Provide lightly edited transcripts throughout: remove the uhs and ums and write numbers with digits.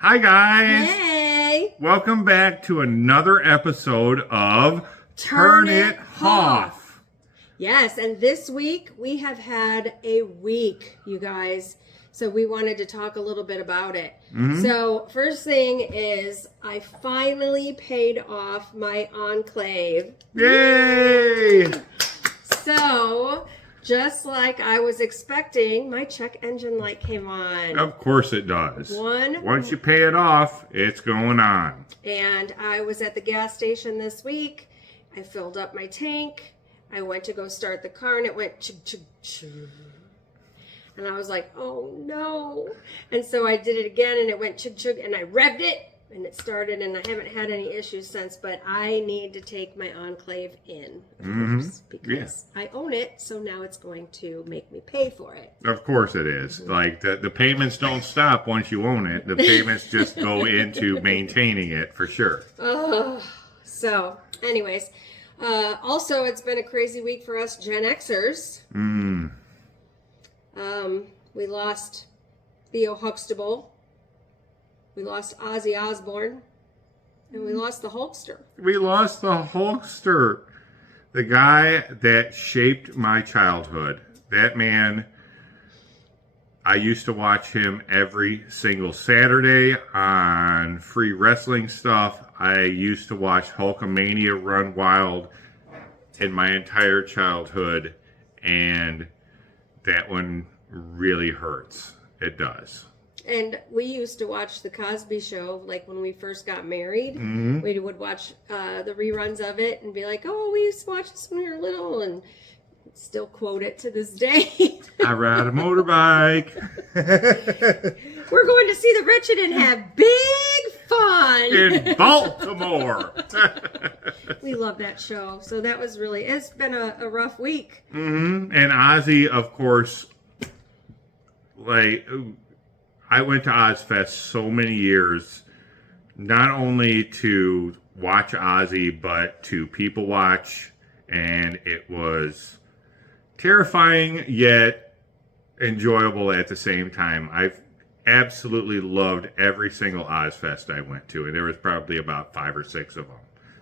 Hi, guys. Hey! Welcome back to another episode of Turn It Hoff. Yes, and this week we have had a week, you guys. So we wanted to talk a little bit about it. So first thing is I finally paid off my Enclave. Yay! So just like I was expecting, my check engine light came on. Of course it does. One. Once you pay it off, it's going on. And I was at the gas station this week. I filled up my tank. I went to go start the car and it went chug, chug, chug. And I was like, oh no. And so I did it again and it went chug, chug, and I revved it and it started, and I haven't had any issues since, but I need to take my Enclave in, of course, because I own it, so now it's going to make me pay for it. Of course it is. Like, the payments don't stop once you own it. The payments just go into maintaining it, for sure. So, anyways, also it's been a crazy week for us Gen Xers. We lost Theo Huxtable. We lost Ozzy Osbourne, and we lost the Hulkster. We lost the Hulkster, the guy that shaped my childhood. That man, I used to watch him every single Saturday on free wrestling stuff. I used to watch Hulkamania run wild in my entire childhood, and that one really hurts. It does. And we used to watch The Cosby Show, like when we first got married. We would watch the reruns of it and be like, oh, we used to watch this when we were little, and still quote it to this day. I ride a motorbike. We're going to see the Wretched and have big fun. In Baltimore. We love that show. So that was really, it's been a rough week. And Ozzy, of course, like, I went to Ozfest so many years, not only to watch Ozzy, but to people watch, and it was terrifying yet enjoyable at the same time. I've absolutely loved every single Ozfest I went to, and there was probably about 5 or 6 of them.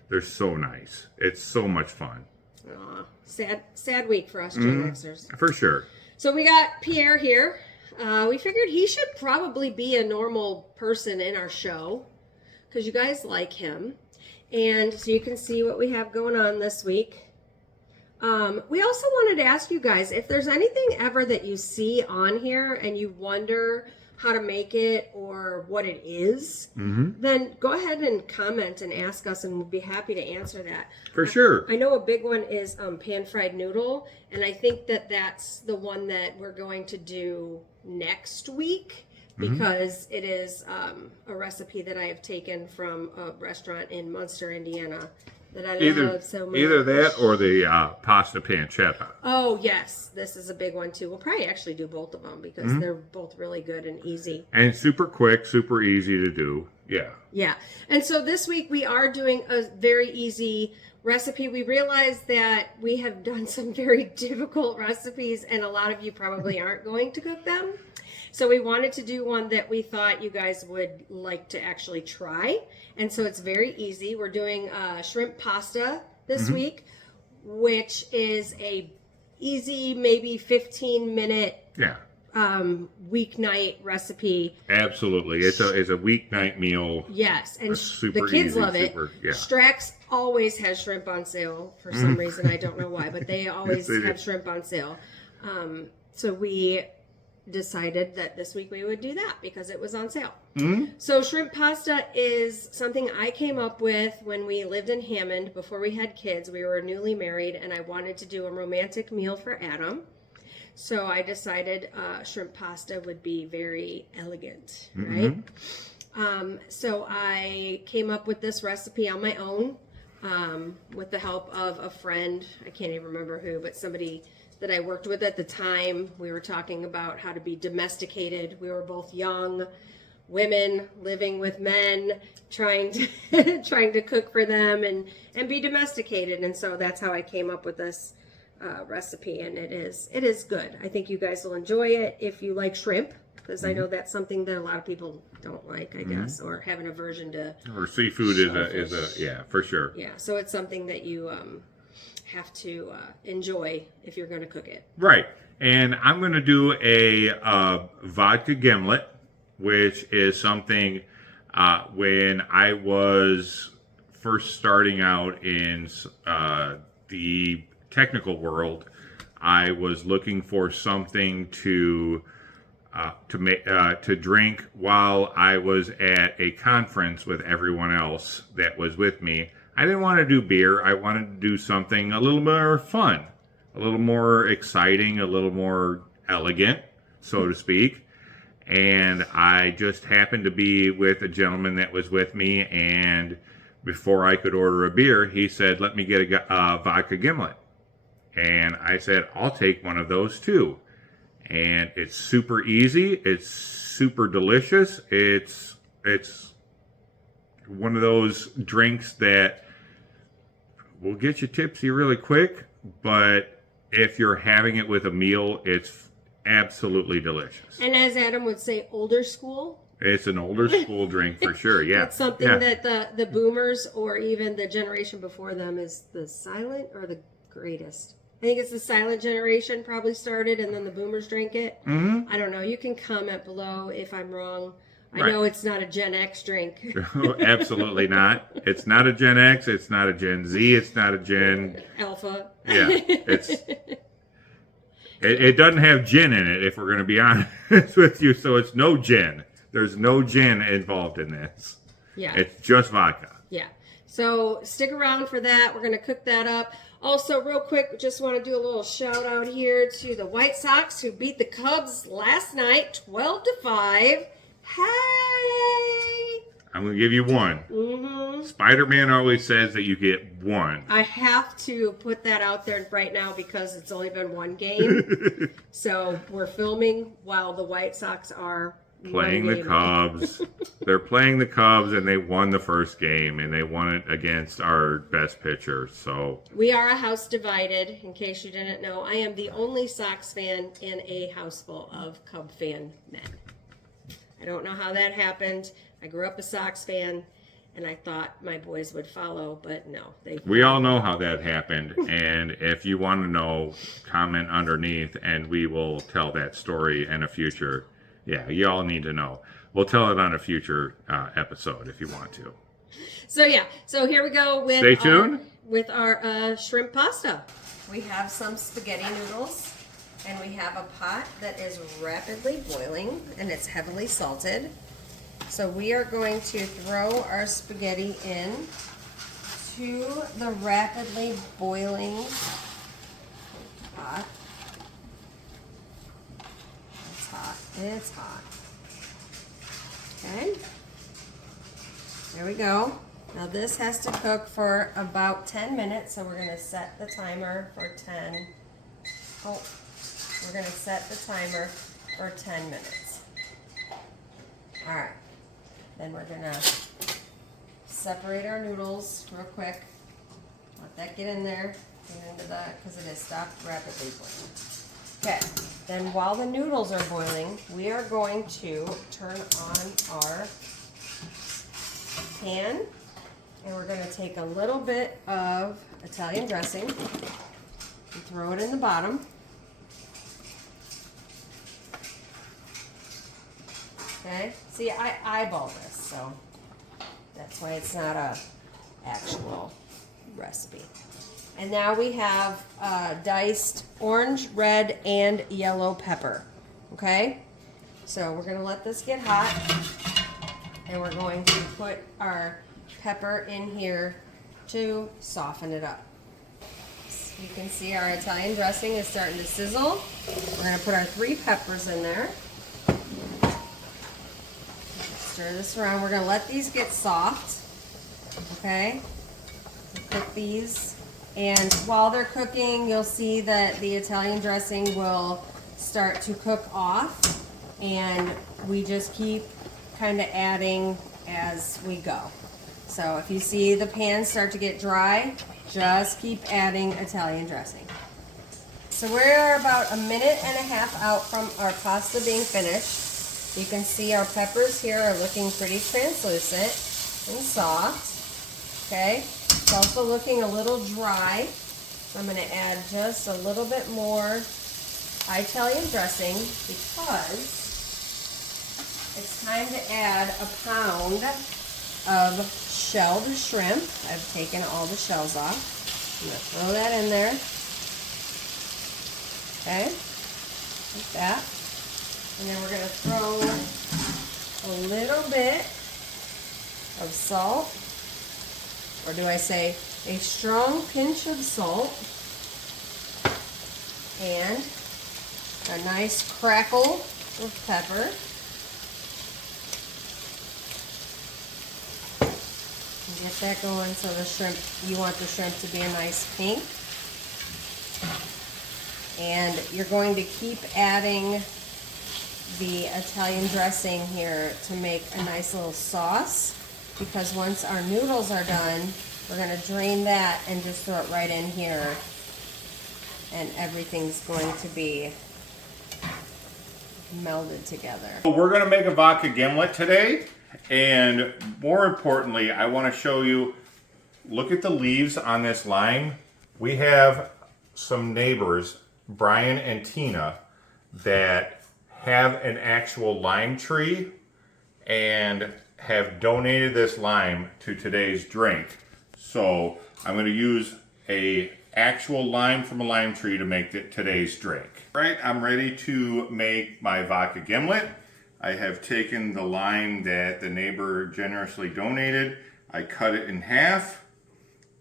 They're so nice. It's so much fun. Sad week for us Gen Xers. For sure. So we got Pierre here. We figured he should probably be a normal person in our show because you guys like him. And so you can see what we have going on this week. We also wanted to ask you guys if there's anything ever that you see on here and you wonder how to make it or what it is, then go ahead and comment and ask us, and we'll be happy to answer that. For sure. I know a big one is pan-fried noodle, and I think that that's the one that we're going to do next week because it is a recipe that I have taken from a restaurant in Munster, Indiana that I love so much. Either that or the pasta pancetta. Oh, yes. This is a big one, too. We'll probably actually do both of them because they're both really good and easy. And super quick, super easy to do. Yeah. Yeah. And so this week we are doing a very easy recipe. We realized that we have done some very difficult recipes and a lot of you probably aren't going to cook them. So we wanted to do one that we thought you guys would like to actually try. And so it's very easy. We're doing shrimp pasta this week, which is a easy, maybe 15-minute weeknight recipe. Absolutely. It's a weeknight meal. Yes, and super the kids easy, love it. yeah. Strax always has shrimp on sale for some reason. I don't know why, but they always have shrimp on sale. So we decided that this week we would do that because it was on sale. So shrimp pasta is something I came up with when we lived in Hammond before we had kids. We were newly married and I wanted to do a romantic meal for Adam. So I decided shrimp pasta would be very elegant, right? So I came up with this recipe on my own with the help of a friend. I can't even remember who, but somebody that I worked with at the time. We were talking about how to be domesticated. We were both young women living with men, trying to cook for them and be domesticated. And so that's how I came up with this recipe, and it is good. I think you guys will enjoy it if you like shrimp. because I know that's something that a lot of people don't like, I guess, or have an aversion to. Or seafood is a yeah, for sure. Yeah, so it's something that you have to enjoy if you're going to cook it. Right. And I'm going to do a vodka gimlet, which is something when I was first starting out in the technical world, I was looking for something to drink while I was at a conference with everyone else that was with me. I didn't want to do beer. I wanted to do something a little more fun, a little more exciting, a little more elegant, so to speak. And I just happened to be with a gentleman that was with me, and before I could order a beer, he said, "Let me get a vodka gimlet." And I said, "I'll take one of those too." And it's super easy. It's super delicious. It's one of those drinks that will get you tipsy really quick, but if you're having it with a meal, it's absolutely delicious. And as Adam would say, older school. It's an older school drink for sure, yeah. It's something that the boomers or even the generation before them is the silent or the greatest. I think it's the silent generation probably started and then the boomers drank it. Mm-hmm. I don't know. You can comment below if I'm wrong. I know it's not a Gen X drink. Absolutely not. It's not a Gen X. It's not a Gen Z. It's not a Gen Alpha. Yeah, it doesn't have gin in it. If we're going to be honest with you, so it's no gin. There's no gin involved in this. Yeah, it's just vodka. Yeah. So stick around for that. We're going to cook that up. Also, real quick, just want to do a little shout out here to the White Sox who beat the Cubs last night, 12-5. Hey! I'm going to give you one. Mm-hmm. Spider-Man always says that you get one. I have to put that out there right now because it's only been one game. So we're filming while the White Sox are playing the Cubs. They're playing the Cubs, and they won the first game, and they won it against our best pitcher. So we are a house divided, in case you didn't know. I am the only Sox fan in a house full of Cub fan men. I don't know how that happened. I grew up a Sox fan, and I thought my boys would follow, but no. We all know how that happened, and if you want to know, comment underneath, and we will tell that story in a future. Yeah, you all need to know. We'll tell it on a future episode if you want to. So here we go with Stay tuned. With our shrimp pasta. We have some spaghetti noodles. And we have a pot that is rapidly boiling, and it's heavily salted. So we are going to throw our spaghetti in to the rapidly boiling pot. It's hot. It's hot. Okay. There we go. Now this has to cook for about 10 minutes, so we're going to set the timer for 10. Oh. We're going to set the timer for 10 minutes. All right. Then we're going to separate our noodles real quick. Let that get in there. Get into that because it has stopped rapidly boiling. Okay. Then while the noodles are boiling, we are going to turn on our pan. And we're going to take a little bit of Italian dressing and throw it in the bottom. Okay, see, I eyeball this, so that's why it's not a actual recipe. And now we have diced orange, red, and yellow pepper. Okay, so we're going to let this get hot, and we're going to put our pepper in here to soften it up. So you can see our Italian dressing is starting to sizzle. We're going to put our 3 peppers in there. Stir this around. We're going to let these get soft. Okay? Cook these. And while they're cooking, you'll see that the Italian dressing will start to cook off. And we just keep kind of adding as we go. So if you see the pan start to get dry, just keep adding Italian dressing. So we're about a minute and a half out from our pasta being finished. You can see our peppers here are looking pretty translucent and soft. Okay, it's also looking a little dry. So I'm going to add just a little bit more Italian dressing because it's time to add a pound of shelled shrimp. I've taken all the shells off. I'm going to throw that in there. Okay, like that. And then we're going to throw a little bit of salt, or do I say a strong pinch of salt, and a nice crackle of pepper. And get that going so the shrimp, you want the shrimp to be a nice pink. And you're going to keep adding the Italian dressing here to make a nice little sauce, because once our noodles are done, we're going to drain that and just throw it right in here, and everything's going to be melded together. We're going to make a vodka gimlet today, and more importantly, I want to show you, look at the leaves on this lime. We have some neighbors, Brian and Tina, that have an actual lime tree and have donated this lime to today's drink. So I'm going to use a actual lime from a lime tree to make today's drink. All right, I'm ready to make my vodka gimlet. I have taken the lime that the neighbor generously donated. I cut it in half,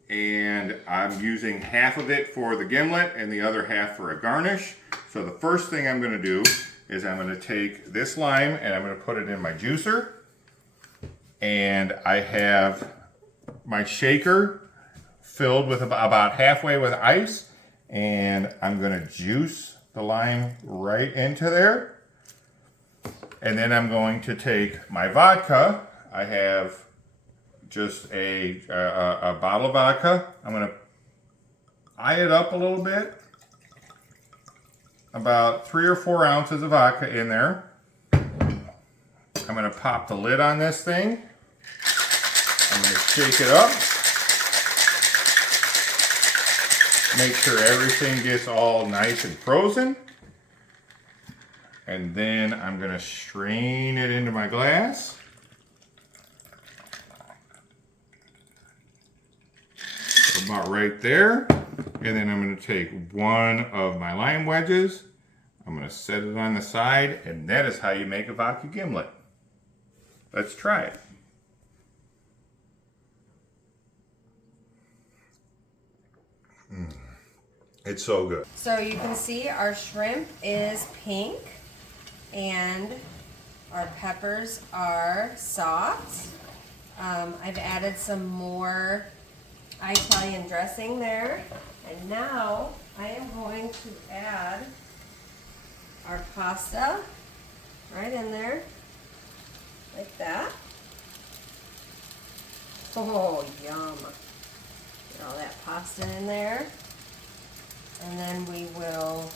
and I'm using half of it for the gimlet and the other half for a garnish. So the first thing I'm going to do is I'm going to take this lime and I'm going to put it in my juicer. And I have my shaker filled with about halfway with ice, and I'm going to juice the lime right into there. And then I'm going to take my vodka. I have just a bottle of vodka. I'm going to eye it up a little bit. About 3 or 4 ounces of vodka in there. I'm going to pop the lid on this thing. I'm going to shake it up. Make sure everything gets all nice and frozen. And then I'm going to strain it into my glass. About right there. And then I'm going to take one of my lime wedges. I'm going to set it on the side, and that is how you make a vodka gimlet. Let's try it. It's so good. So you can see our shrimp is pink and our peppers are soft. I've added some more Italian dressing there, and now I am going to add our pasta right in there, like that. Oh, yum. Get all that pasta in there. And then we will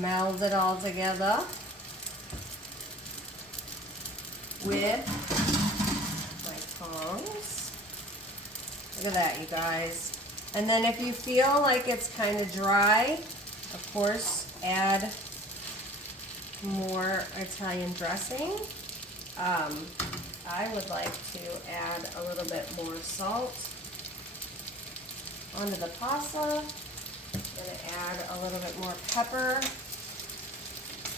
meld it all together with my tongs. Look at that, you guys. And then if you feel like it's kind of dry, of course, add more Italian dressing. I would like to add a little bit more salt onto the pasta. I'm going to add a little bit more pepper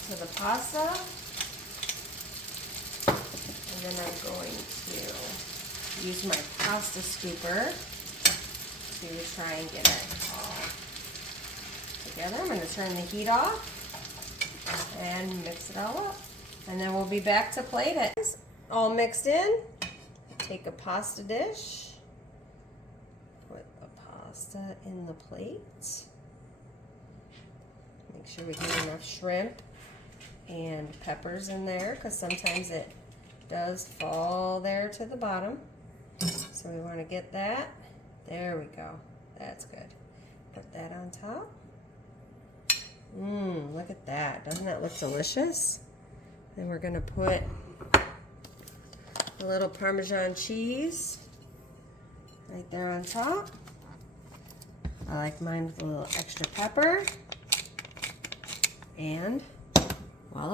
to the pasta. And then I'm going to use my pasta scooper to try and get it all together. I'm going to turn the heat off and mix it all up. And then we'll be back to plate it. All mixed in. Take a pasta dish. Put the pasta in the plate. Make sure we get enough shrimp and peppers in there, because sometimes it does fall there to the bottom. So we want to get that. There we go. That's good. Put that on top. Look at that. Doesn't that look delicious? Then we're gonna put a little Parmesan cheese right there on top. I like mine with a little extra pepper. And voila.